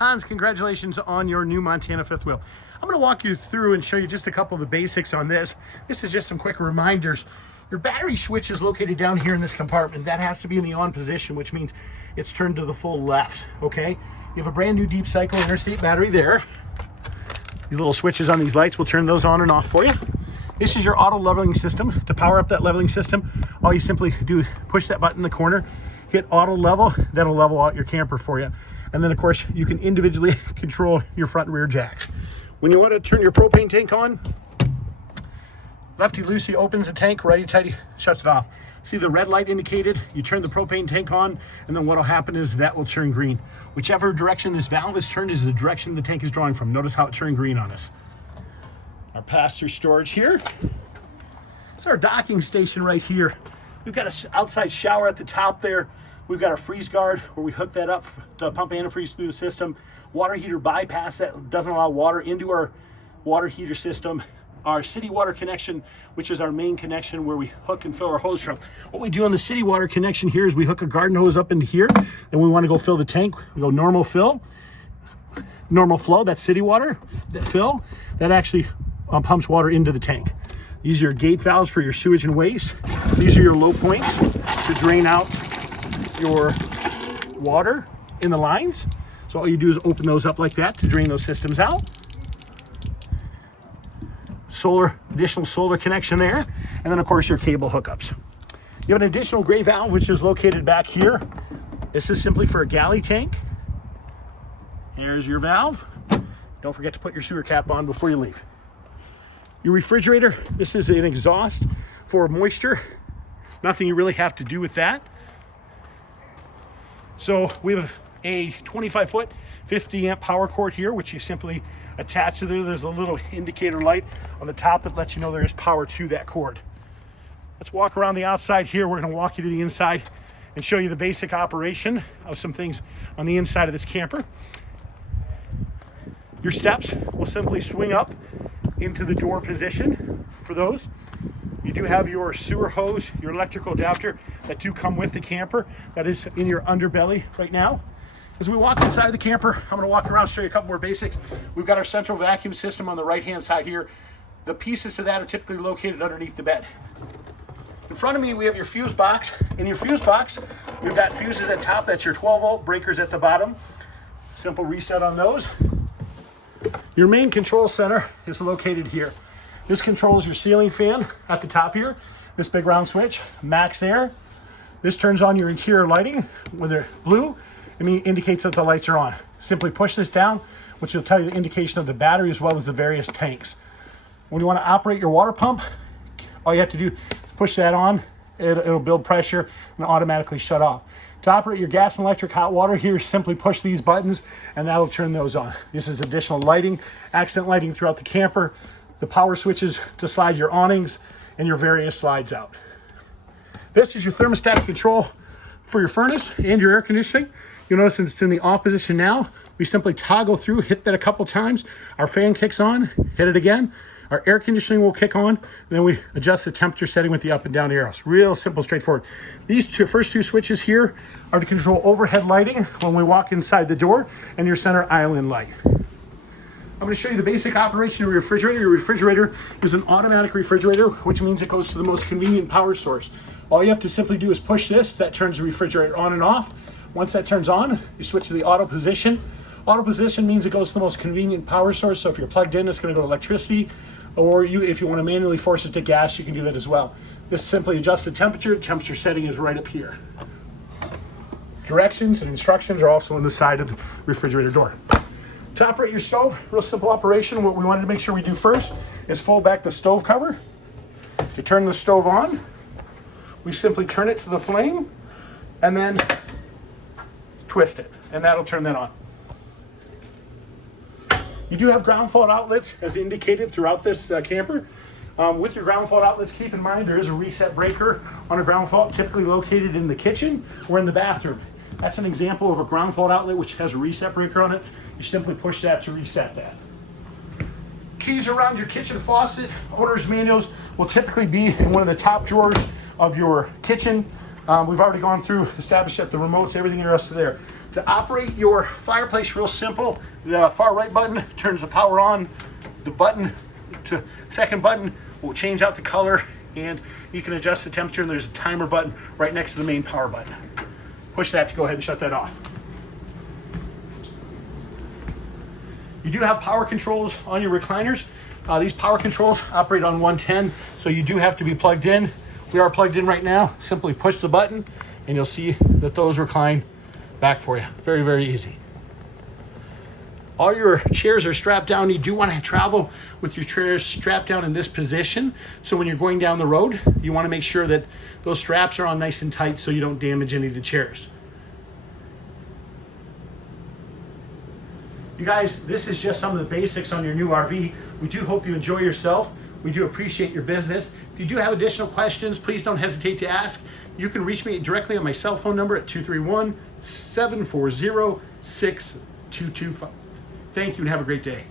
Hans, congratulations on your new Montana fifth wheel. I'm going to walk you through and show you just a couple of the basics on this. This is just some quick reminders. Your battery switch is located down here in this compartment. That has to be in the on position, which means it's turned to the full left, okay? You have a brand new deep cycle interstate battery there. These little switches on these lights will turn those on and off for you. This is your auto leveling system. To power up that leveling system, all you simply do is push that button in the corner, hit auto level, that'll level out your camper for you. And then of course you can individually control your front and rear jacks. When you want to turn your propane tank on, lefty loosey opens the tank, righty tighty shuts it off. See the red light indicated? You turn the propane tank on, and then what'll happen is that will turn green. Whichever direction this valve is turned is the direction the tank is drawing from. Notice how it turned green on us. Our pass-through storage here. It's our docking station right here. We've got an outside shower at the top there. We've got our freeze guard where we hook that up to pump antifreeze through the system. Water heater bypass that doesn't allow water into our water heater system. Our city water connection, which is our main connection where we hook and fill our hose from. What we do on the city water connection here is we hook a garden hose up into here, and we want to go fill the tank. We go normal fill, normal flow, that's city water. That fill, that actually pumps water into the tank. These are your gate valves for your sewage and waste. These are your low points to drain out your water in the lines. So all you do is open those up like that to drain those systems out. Additional solar connection there. And then of course your cable hookups. You have an additional gray valve, which is located back here. This is simply for a galley tank. Here's your valve. Don't forget to put your sewer cap on before you leave. Your refrigerator, this is an exhaust for moisture. Nothing you really have to do with that. So we have a 25-foot, 50-amp power cord here, which you simply attach to there. There's a little indicator light on the top that lets you know there is power to that cord. Let's walk around the outside here. We're going to walk you to the inside and show you the basic operation of some things on the inside of this camper. Your steps will simply swing up into the door position for those. You do have your sewer hose, your electrical adapter that do come with the camper. That is in your underbelly right now. As we walk inside the camper, I'm going to walk around and show you a couple more basics. We've got our central vacuum system on the right-hand side here. The pieces to that are typically located underneath the bed. In front of me, we have your fuse box. In your fuse box, we've got fuses at top. That's your 12-volt, breakers at the bottom. Simple reset on those. Your main control center is located here. This controls your ceiling fan at the top here. This big round switch, max air. This turns on your interior lighting. When they're blue, it indicates that the lights are on. Simply push this down, which will tell you the indication of the battery as well as the various tanks. When you want to operate your water pump, all you have to do is push that on. It'll build pressure and automatically shut off. To operate your gas and electric hot water here, simply push these buttons and that'll turn those on. This is additional lighting, accent lighting throughout the camper, the power switches to slide your awnings and your various slides out. This is your thermostatic control for your furnace and your air conditioning. You'll notice it's in the off position now. We simply toggle through, hit that a couple times. Our fan kicks on, hit it again. Our air conditioning will kick on, and then we adjust the temperature setting with the up and down arrows. Real simple, straightforward. These first two switches here are to control overhead lighting when we walk inside the door and your center island light. I'm going to show you the basic operation of your refrigerator. Your refrigerator is an automatic refrigerator, which means it goes to the most convenient power source. All you have to simply do is push this. That turns the refrigerator on and off. Once that turns on, you switch to the auto position. Auto position means it goes to the most convenient power source. So if you're plugged in, it's going to go to electricity. Or if you want to manually force it to gas, you can do that as well. This simply adjusts the temperature. Temperature setting is right up here. Directions and instructions are also on the side of the refrigerator door. To operate your stove, real simple operation. What we wanted to make sure we do first is fold back the stove cover. To turn the stove on, we simply turn it to the flame and then twist it, and that'll turn that on. You do have ground fault outlets as indicated throughout this camper. With your ground fault outlets, keep in mind there is a reset breaker on a ground fault typically located in the kitchen or in the bathroom. That's an example of a ground fault outlet which has a reset breaker on it. You simply push that to reset that. Keys around your kitchen faucet, owner's manuals will typically be in one of the top drawers of your kitchen We've already gone through, established that the remotes, everything else is there. To operate your fireplace, real simple. The far right button turns the power on. The button to second button will change out the color, and you can adjust the temperature, and there's a timer button right next to the main power button. Push that to go ahead and shut that off. You do have power controls on your recliners. These power controls operate on 110, so you do have to be plugged in. We are plugged in right now. Simply push the button and you'll see that those recline back for you. Very, very easy. All your chairs are strapped down. You do want to travel with your chairs strapped down in this position. So when you're going down the road, you want to make sure that those straps are on nice and tight so you don't damage any of the chairs. You guys, this is just some of the basics on your new RV. We do hope you enjoy yourself. We do appreciate your business. If you do have additional questions, please don't hesitate to ask. You can reach me directly on my cell phone number at 231-740-6225. Thank you and have a great day.